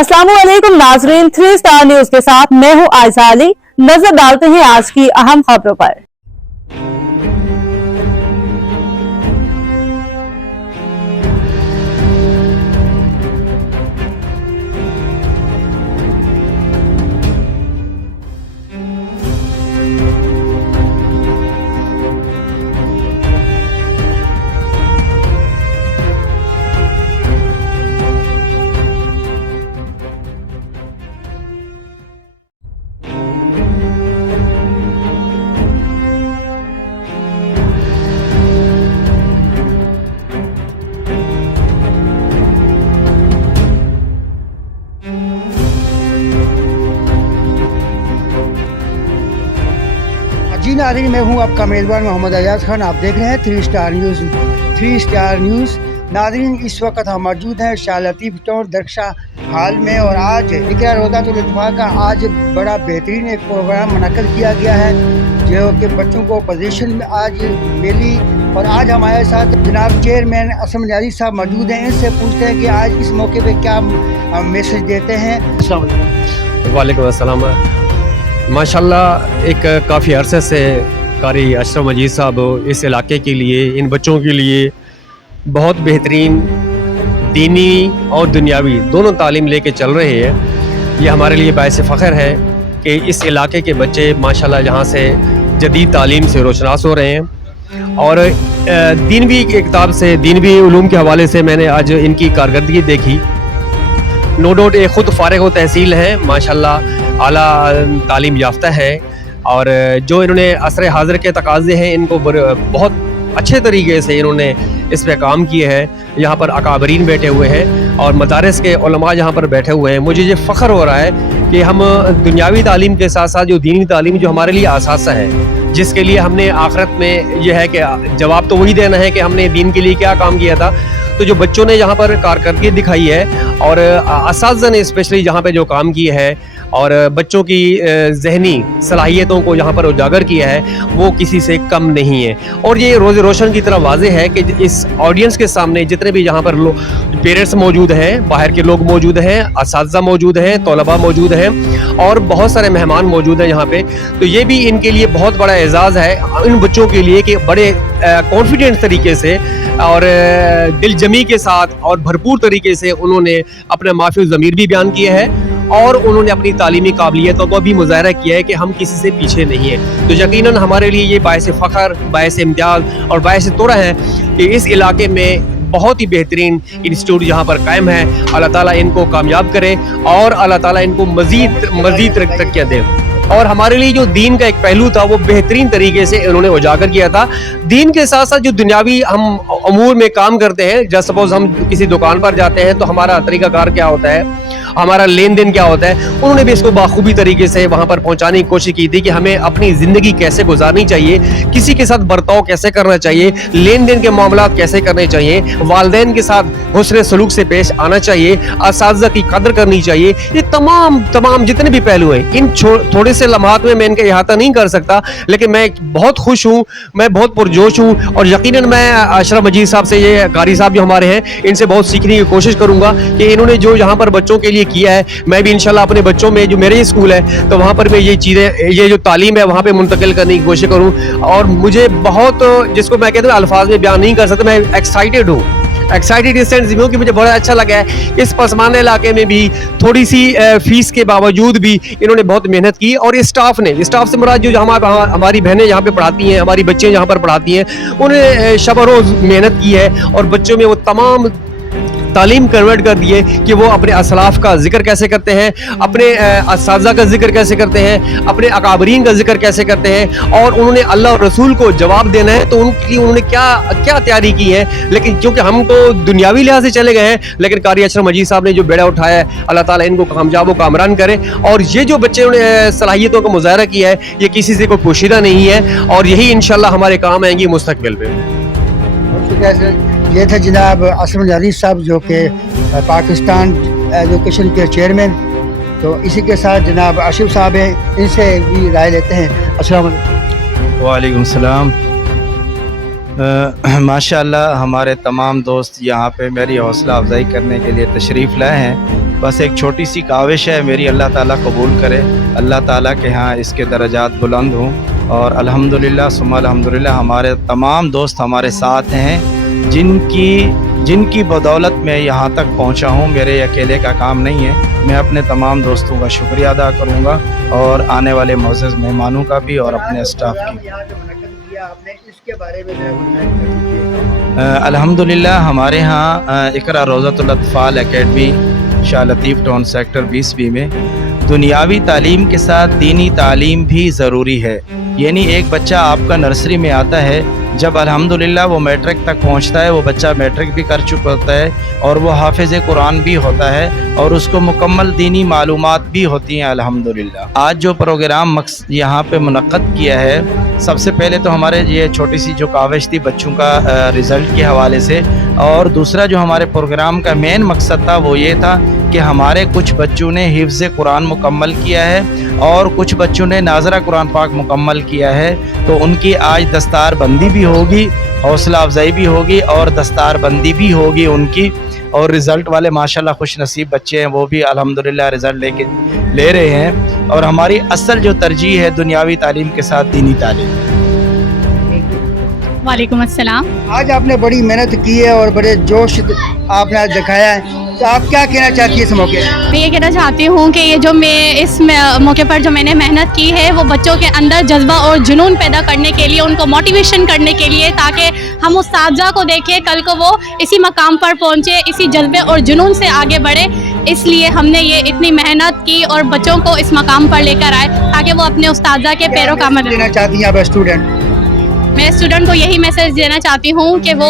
अस्सलामुअलैकुम नाजरीन, 3 star news के साथ मैं हूं आयशा अली। नजर डालते हैं आज की अहम खबरों पर। जी नाज़रीन, मैं हूं आपका मेज़बान मोहम्मद अयाज खान। आप देख रहे हैं 3 स्टार न्यूज़। 3 स्टार न्यूज़ नाज़रीन, इस वक्त हम मौजूद हैं शाह लतीफ़ टाउन दरक्षा हाल में, और आज इक़रार रोज़ातुल इत्तेफ़ाक़ का आज बड़ा बेहतरीन एक प्रोग्राम मुनक़्क़द किया गया है जो कि बच्चों को पोजीशन में आज मिली। और आज हमारे साथ जनाब चेयरमैन असम न्याज़ी साहब मौजूद हैं। इनसे पूछते हैं कि आज इस मौके पर क्या मैसेज देते हैं। वालेकुम अस्सलाम। माशाल्लाह एक काफ़ी अरसे से कारी अशरफ मजीद साहब इस इलाके के लिए, इन बच्चों के लिए बहुत बेहतरीन दीनी और दुनियावी दोनों तालीम लेके चल रहे हैं। ये हमारे लिए बायस फ़ख्र है कि इस इलाके के बच्चे माशाल्लाह जहाँ से जदीद तालीम से रोशनास हो रहे हैं। और दीनवी की किताब से, दीनवी उलूम के हवाले से मैंने आज इनकी कारकर्दगी देखी। नो डाउट ये ख़ुद फ़ारिग़ व तहसील है, माशाल्लाह आला तालीम याफ्ता है, और जो इन्होंने असर हाज़िर के तकाज़े हैं इनको बहुत अच्छे तरीके से इन्होंने इस पे काम किए हैं। यहाँ पर अकाबरीन बैठे हुए हैं और मदारिस के उलमा यहाँ पर बैठे हुए हैं। मुझे ये फ़ख्र हो रहा है कि हम दुनियावी तालीम के साथ साथ जो दीनी तालीम जो हमारे लिए असासा है, जिसके लिए हमने आखिरत में यह है कि जवाब तो वही देना है कि हमने दीन के लिए क्या काम किया था। तो जो बच्चों ने यहाँ पर कारकर्दगी दिखाई है और असातिज़ा ने स्पेशली जहाँ पे जो काम किया है और बच्चों की ज़हनी सलाहियतों को यहाँ पर उजागर किया है, वो किसी से कम नहीं है। और ये रोज़ रोशन की तरह वाज़ेह है कि इस ऑडियंस के सामने जितने भी यहाँ पर पेरेंट्स मौजूद हैं, बाहर के लोग मौजूद हैं, असातिज़ा मौजूद हैं, तलबा मौजूद हैं और बहुत सारे मेहमान मौजूद हैं यहाँ पे। तो ये भी इनके लिए बहुत बड़ा एजाज़ है इन बच्चों के लिए कि बड़े कॉन्फिडेंट तरीके से और दिलजमी के साथ और भरपूर तरीके से उन्होंने अपना माफ़ी ज़मीर भी बयान किया है और उन्होंने अपनी तालीमी काबिलियतों को भी मुज़ाहरा किया है कि हम किसी से पीछे नहीं हैं। तो यकीनन हमारे लिए ये बायस फ़ख्र, बायस इम्तियाज़ और बायस तुरह है कि इस इलाके में बहुत ही बेहतरीन इंस्टीट्यूट यहाँ पर कायम है। अल्लाह ताला इनको कामयाब करे और अल्लाह ताला इनको मज़ीद तरक्कियाँ दे। और हमारे लिए जो दीन का एक पहलू था वो बेहतरीन तरीके से इन्होंने उजागर किया था। दीन के साथ साथ जो दुनियावी हम अमूर में काम करते हैं, जैसे सपोज हम किसी दुकान पर जाते हैं तो हमारा तरीक़ाकार क्या होता है, हमारा लेन देन क्या होता है, उन्होंने भी इसको बाखूबी तरीके से वहाँ पर पहुँचाने की कोशिश की थी कि हमें अपनी ज़िंदगी कैसे गुजारनी चाहिए, किसी के साथ बर्ताव कैसे करना चाहिए, लेन देन के मामलात कैसे करने चाहिए, वालिदैन के साथ हुस्न सलूक से पेश आना चाहिए, असातिज़ा की कदर करनी चाहिए। ये तमाम जितने भी पहलू हैं, इन थोड़े से लम्हात में मैं इनका इहाता नहीं कर सकता, लेकिन मैं बहुत खुश हूँ, मैं बहुत पुरजोश हूँ और यकीनन मैं अशरफ मजीद साहब से, ये कारी साहब जो हमारे हैं, इनसे बहुत सीखने की कोशिश करूँगा कि इन्होंने जो यहाँ पर बच्चों के लिए किया है, मैं भी इंशाल्लाह अपने बच्चों में, जो मेरे स्कूल है तो वहाँ पर मैं ये चीज़ें, ये जो तालीम है वहाँ पे मुंतकिल करने की कोशिश करूँ। और मुझे बहुत, जिसको मैं कहता हूँ अल्फाज में बयान नहीं कर सकता, मैं एक्साइटेड हूँ। एक्साइटेड इस सेंस में कि मुझे बड़ा अच्छा लगा है इस पसमानदा इलाके में भी थोड़ी सी फीस के बावजूद भी इन्होंने बहुत मेहनत की। और स्टाफ से मुराद जो हमारी बहनें यहाँ पे पढ़ाती हैं, हमारी बच्चे यहाँ पर पढ़ाती हैं, उन्हें शब रोज़ मेहनत की है और बच्चों में वो तमाम तालीम कन्वर्ट कर दिए कि वो अपने असलाफ का जिक्र कैसे करते हैं, अपने असातिज़ा का जिक्र कैसे करते हैं, अपने अकाबरीन का जिक्र कैसे करते हैं, और उन्होंने अल्लाह और रसूल को जवाब देना है तो उनके लिए उन्होंने क्या तैयारी की है। लेकिन क्योंकि हम तो दुनियावी लिहाज से चले गए हैं, लेकिन कारी अशरफ मजीद साहब ने जो बेड़ा उठाया है, अल्लाह ताला इनको कामयाब व कामरान करे। और ये जो बच्चे उन्होंने सलाहियतों का मुज़ाहरा किया है, ये किसी से कोई पोशीदा नहीं है और यही इंशाल्लाह हमारे काम आएंगी मुस्तकबिल में। ये थे जनाब असम न्याज़ी साहब जो कि पाकिस्तान एजुकेशन के चेयरमैन। तो इसी के साथ जनाब आशिफ साहब हैं, इनसे भी राय लेते हैं। अस्सलाम वालेकुम। वालेकुम सलाम। माशाअल्लाह हमारे तमाम दोस्त यहाँ पे मेरी हौसला अफजाई करने के लिए तशरीफ़ लाए हैं بس ایک چھوٹی سی کاوش ہے میری، اللہ تعالیٰ قبول کرے، اللہ تعالیٰ کے ہاں اس کے درجات بلند ہوں، اور الحمدللہ ثم الحمدللہ ہمارے تمام دوست ہمارے ساتھ ہیں جن کی بدولت میں یہاں تک پہنچا ہوں۔ میرے اکیلے کا کام نہیں ہے، میں اپنے تمام دوستوں کا شکریہ ادا کروں گا، اور آنے والے معزز مہمانوں کا بھی اور اپنے اسٹاف کی۔ الحمدللہ ہمارے ہاں اقرا روضۃ الاطفال اکیڈمی شاہ لطیف ٹاؤن سیکٹر 20B میں دنیاوی تعلیم کے ساتھ دینی تعلیم بھی ضروری ہے، یعنی ایک بچہ آپ کا نرسری میں آتا ہے، جب الحمدللہ وہ میٹرک تک پہنچتا ہے، وہ بچہ میٹرک بھی کر چکا ہوتا ہے اور وہ حافظ قرآن بھی ہوتا ہے اور اس کو مکمل دینی معلومات بھی ہوتی ہیں الحمدللہ۔ آج جو پروگرام یہاں پہ منعقد کیا ہے، سب سے پہلے تو ہمارے یہ چھوٹی سی جو کاوش تھی بچوں کا رزلٹ کے حوالے سے، اور دوسرا جو ہمارے پروگرام کا مین مقصد تھا وہ یہ تھا کہ ہمارے کچھ بچوں نے حفظ قرآن مکمل کیا ہے اور کچھ بچوں نے ناظرہ قرآن پاک مکمل کیا ہے، تو ان کی آج دستار بندی بھی ہوگی، حوصلہ افزائی بھی ہوگی اور دستار بندی بھی ہوگی ان کی، اور رزلٹ والے ماشاءاللہ خوش نصیب بچے ہیں، وہ بھی الحمدللہ رزلٹ لے رہے ہیں، اور ہماری اصل جو ترجیح ہے دنیاوی تعلیم کے ساتھ دینی تعلیم۔ وعلیکم السلام۔ آج آپ نے بڑی محنت کی ہے اور بڑے جوش آپ نے آج دکھایا ہے، تو آپ کیا کہنا چاہتی ہیں اس موقع؟ میں یہ کہنا چاہتی ہوں کہ یہ جو میں اس موقع پر جو میں نے محنت کی ہے وہ بچوں کے اندر جذبہ اور جنون پیدا کرنے کے لیے، ان کو موٹیویشن کرنے کے لیے، تاکہ ہم اساتذہ کو دیکھیں کل کو وہ اسی مقام پر پہنچے، اسی جذبے اور جنون سے آگے بڑھے۔ اس لیے ہم نے یہ اتنی محنت کی اور بچوں کو اس مقام پر لے کر آئے تاکہ وہ اپنے اساتذہ کے پیروکار دینا چاہتی ہیں آپ اسٹوڈنٹ؟ میں اسٹوڈنٹ کو یہی میسج دینا چاہتی ہوں کہ وہ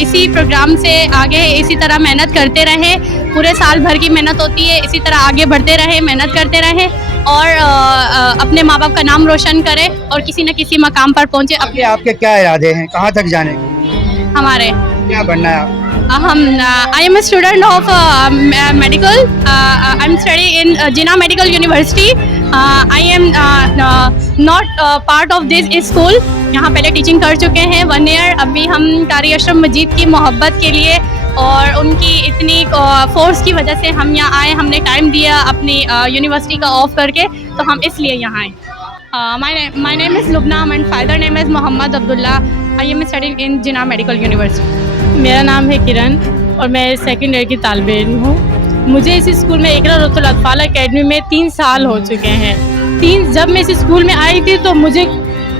اسی پروگرام سے آگے اسی طرح محنت کرتے رہیں، پورے سال بھر کی محنت ہوتی ہے، اسی طرح آگے بڑھتے رہیں، محنت کرتے رہیں اور اپنے ماں باپ کا نام روشن کریں اور کسی نہ کسی مقام پر پہنچے۔ آپ کے کیا ارادے ہیں، کہاں تک جانے؟ ہمارے کیا بننا ہے آپ؟ I am a student of medical. I'm studying in Jinnah Medical University. I am not part of this school. یہاں پہلے ٹیچنگ کر چکے ہیں 1 year. ابھی ہم قاری اشرف مجید کی محبت کے لیے اور ان کی اتنی فورس کی وجہ سے ہم یہاں آئے، ہم نے ٹائم دیا اپنی یونیورسٹی کا آف کر کے، تو ہم اس لیے یہاں آئے۔ My name is Lubna and father name is Mohammad Abdullah. I am studying in Jinnah Medical University. میرا نام ہے کرن اور میں 2nd ایئر کی طالب علم ہوں۔ مجھے اس اسکول میں اقرا روضۃ الاطفال اکیڈمی میں 3 سال ہو چکے ہیں۔ جب میں اس اسکول میں آئی تھی تو مجھے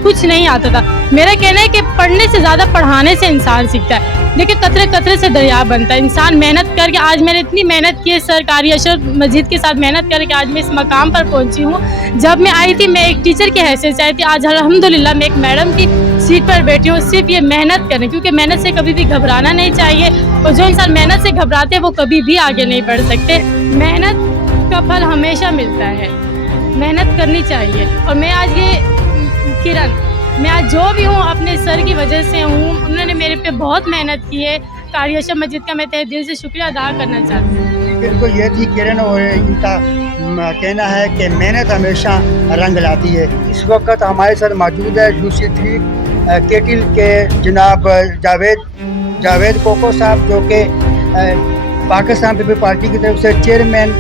کچھ نہیں آتا تھا۔ میرا کہنا ہے کہ پڑھنے سے زیادہ پڑھانے سے انسان سیکھتا ہے، دیکھیں قطرے قطرے سے دریا بنتا ہے۔ انسان محنت کر کے، آج میں نے اتنی محنت کی ہے سر قاری اشرف مجید کے ساتھ محنت کر کے آج میں اس مقام پر پہنچی ہوں۔ جب میں آئی تھی میں ایک ٹیچر کی حیثیت سے آئی تھی، آج الحمدللہ میں ایک میڈم کی سیٹ پر بیٹھی ہوں۔ صرف یہ محنت کریں، کیونکہ محنت سے کبھی بھی گھبرانا نہیں چاہیے، اور جو انسان محنت سے گھبراتے ہیں وہ کبھی بھی آگے نہیں بڑھ سکتے۔ محنت کا پھل ہمیشہ ملتا ہے، محنت کرنی چاہیے۔ اور میں آج میں آج جو بھی ہوں اپنے سر کی وجہ سے ہوں، انہوں نے میرے پہ بہت محنت کی ہے۔ قاری اشرف مجید کا میں تہ دل سے شکریہ ادا کرنا چاہتی ہوں۔ بالکل یہ تھی کرن، اور ان کا کہنا ہے کہ محنت ہمیشہ رنگ لاتی ہے۔ اس وقت ہمارے ساتھ موجود ہے UC3 کیٹل کے جناب جاوید کوکو صاحب، جو کہ پاکستان پیپل پارٹی کی طرف سے چیئرمین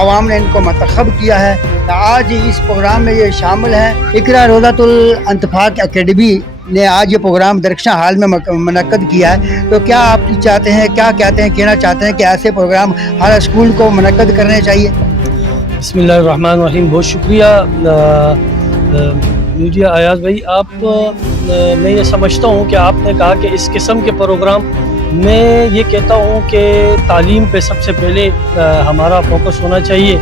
عوام نے ان کو منتخب کیا ہے۔ آج اس پروگرام میں یہ شامل ہیں۔ اقرا روضۃ الاطفال اکیڈمی نے آج یہ پروگرام درخشاں حال میں منعقد کیا ہے، تو کیا آپ چاہتے ہیں، کیا کہتے ہیں، کہنا چاہتے ہیں کہ ایسے پروگرام ہر اسکول کو منعقد کرنے چاہیے؟ بسم اللہ الرحمن الرحیم۔ بہت شکریہ میڈیا ایاز بھائی، میں یہ سمجھتا ہوں کہ آپ نے کہا کہ اس قسم کے پروگرام، میں یہ کہتا ہوں کہ تعلیم پہ سب سے پہلے ہمارا فوکس ہونا چاہیے۔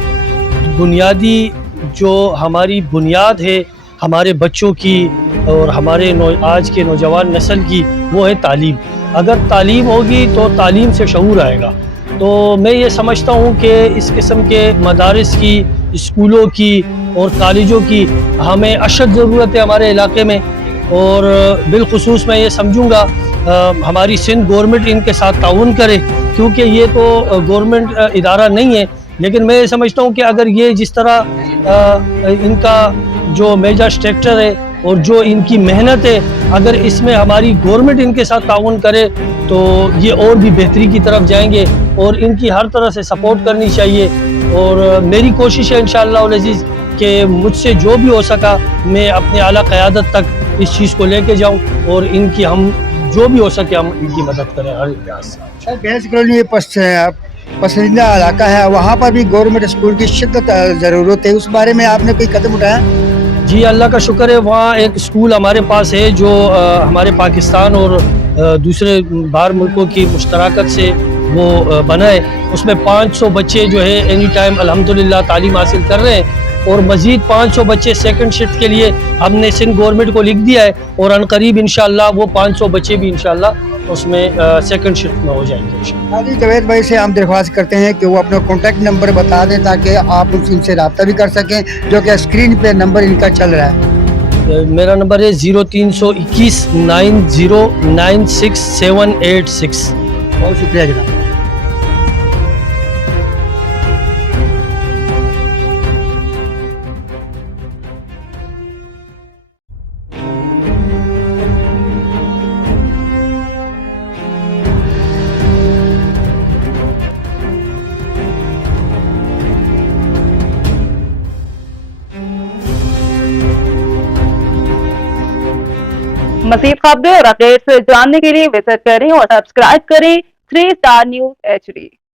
بنیادی جو ہماری بنیاد ہے ہمارے بچوں کی اور ہمارے آج کے نوجوان نسل کی، وہ ہے تعلیم۔ اگر تعلیم ہوگی تو تعلیم سے شعور آئے گا۔ تو میں یہ سمجھتا ہوں کہ اس قسم کے مدارس کی، اسکولوں کی اور کالجوں کی ہمیں اشد ضرورت ہے ہمارے علاقے میں، اور بالخصوص میں یہ سمجھوں گا ہماری سندھ گورنمنٹ ان کے ساتھ تعاون کرے، کیونکہ یہ تو گورنمنٹ ادارہ نہیں ہے، لیکن میں یہ سمجھتا ہوں کہ اگر یہ جس طرح ان کا جو میجر اسٹرکچر ہے और जो इनकी मेहनत है, अगर इसमें हमारी गवर्नमेंट इनके साथ ताउन करे तो ये और भी बेहतरी की तरफ जाएंगे और इनकी हर तरह से सपोर्ट करनी चाहिए। और मेरी कोशिश है इंशाअल्लाह उल अज़ीज़ कि मुझसे जो भी हो सका मैं अपने आला क़यादत तक इस चीज़ को लेके जाऊं और इनकी हम जो भी हो सके हम इनकी मदद करें हर लिहाज से। सर भैंस कॉलोनी में पसंदीदा इलाका है, वहाँ पर भी गवर्नमेंट स्कूल की शिद्दत ज़रूरत है, उस बारे में आपने कोई कदम उठाया? जी अल्लाह का शुक्र है, वहाँ एक स्कूल हमारे पास है जो हमारे पाकिस्तान और दूसरे बाहर मुल्कों की मुश्तराकत से वो बना है। उसमें 500 बच्चे जो है एनी टाइम अल्हम्दुलिल्लाह तालीम हासिल कर रहे हैं और मज़ीद 500 बच्चे सेकंड शिफ्ट के लिए हमने सिंध गवर्नमेंट को लिख दिया है और अनकरीब इंशाअल्लाह वो 500 बच्चे भी इंशाअल्लाह उसमें सेकंड शिफ्ट में हो जाएंगे इंशाअल्लाह। हाजी जवेद भाई से हम दरख्वास्त करते हैं कि वो अपना कॉन्टैक्ट नंबर बता दें ताकि आप उनसे रब्ता भी कर सकें, जो कि स्क्रीन पे नंबर इनका चल रहा है। मेरा नंबर है 0321 9096 बहुत शुक्रिया जनाब। मज़ीद खबरें और अपडेट्स जानने के लिए विजिट करें और सब्सक्राइब करें 3 स्टार न्यूज़ HD।